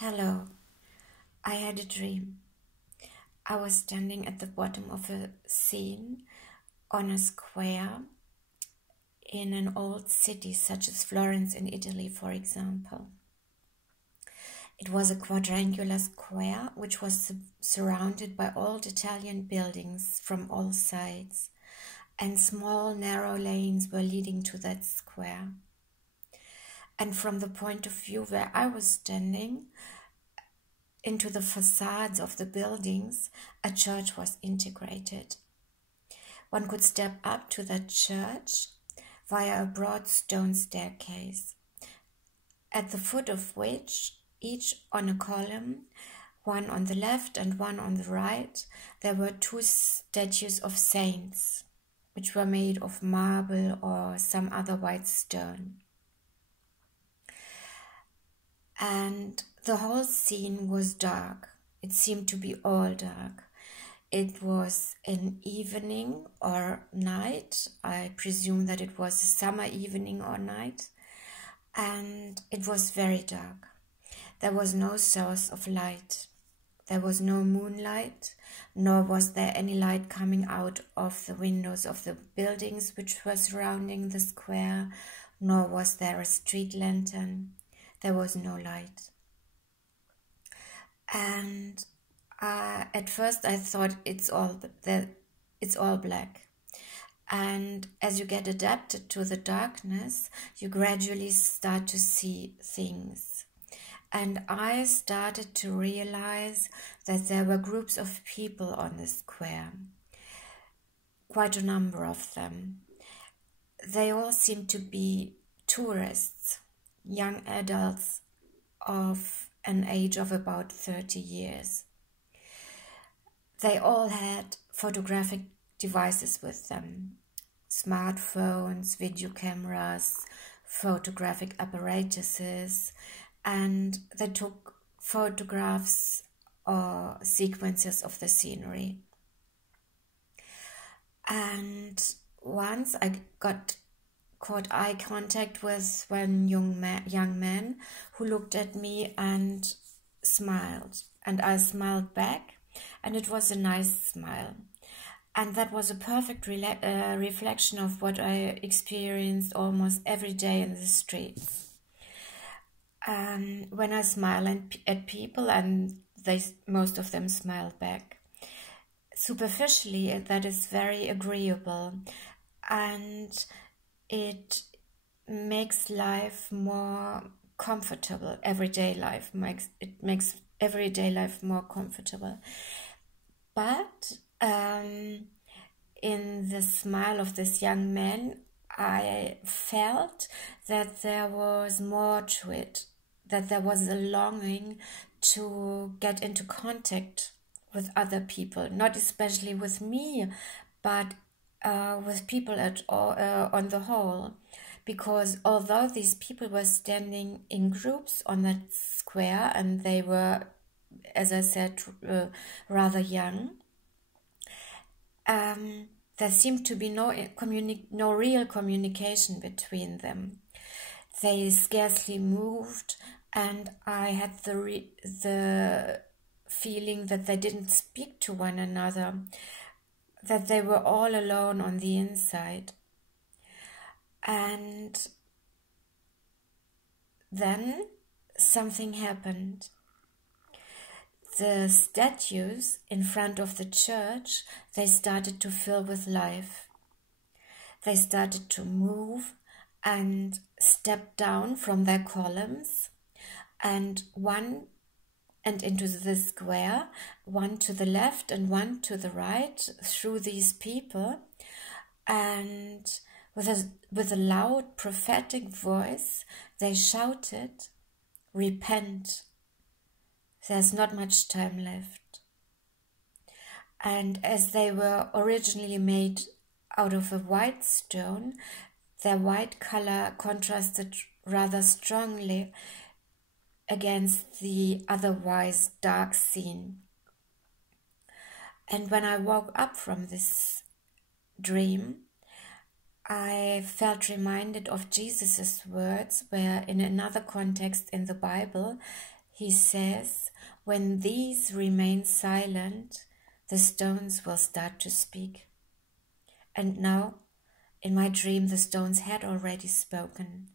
Hello, I had a dream. I was standing at the bottom of a scene on a square in an old city such as Florence in Italy, for example. It was a quadrangular square which was surrounded by old Italian buildings from all sides, and small narrow lanes were leading to that square. And from the point of view where I was standing, into the facades of the buildings, a church was integrated. One could step up to that church via a broad stone staircase, at the foot of which, each on a column, one on the left and one on the right, there were two statues of saints, which were made of marble or some other white stone. And the whole scene was dark. It seemed to be all dark. It was an evening or night. I presume that it was a summer evening or night. And it was very dark. There was no source of light. There was no moonlight, nor was there any light coming out of the windows of the buildings which were surrounding the square, nor was there a street lantern. There was no light. And at first I thought it's all black. And as you get adapted to the darkness, you gradually start to see things. And I started to realize that there were groups of people on the square, quite a number of them. They all seemed to be tourists, young adults of an age of about 30 years. They all had photographic devices with them, smartphones, video cameras, photographic apparatuses, and they took photographs or sequences of the scenery. And once I caught eye contact with one young man who looked at me and smiled, and I smiled back, and it was a nice smile, and that was a perfect reflection of what I experienced almost every day in the streets. When I smile at people, and most of them smile back, superficially that is very agreeable, and it makes life more comfortable. Everyday life makes everyday life more comfortable. But in the smile of this young man, I felt that there was more to it, that there was a longing to get into contact with other people, not especially with me, but with people on the whole, because although these people were standing in groups on that square and they were, as I said, rather young, there seemed to be no real communication between them. They scarcely moved, and I had the feeling that they didn't speak to one another, that they were all alone on the inside. And then something happened. The statues in front of the church, they started to fill with life. They started to move and step down from their columns, and into the square, one to the left and one to the right, through these people, and with a loud prophetic voice they shouted, "Repent, there's not much time left." And as they were originally made out of a white stone, their white color contrasted rather strongly against the otherwise dark scene. And when I woke up from this dream, I felt reminded of Jesus' words, where in another context in the Bible, he says, when these remain silent, the stones will start to speak. And now, in my dream, the stones had already spoken,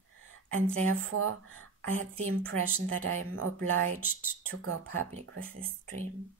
and therefore I had the impression that I am obliged to go public with this dream.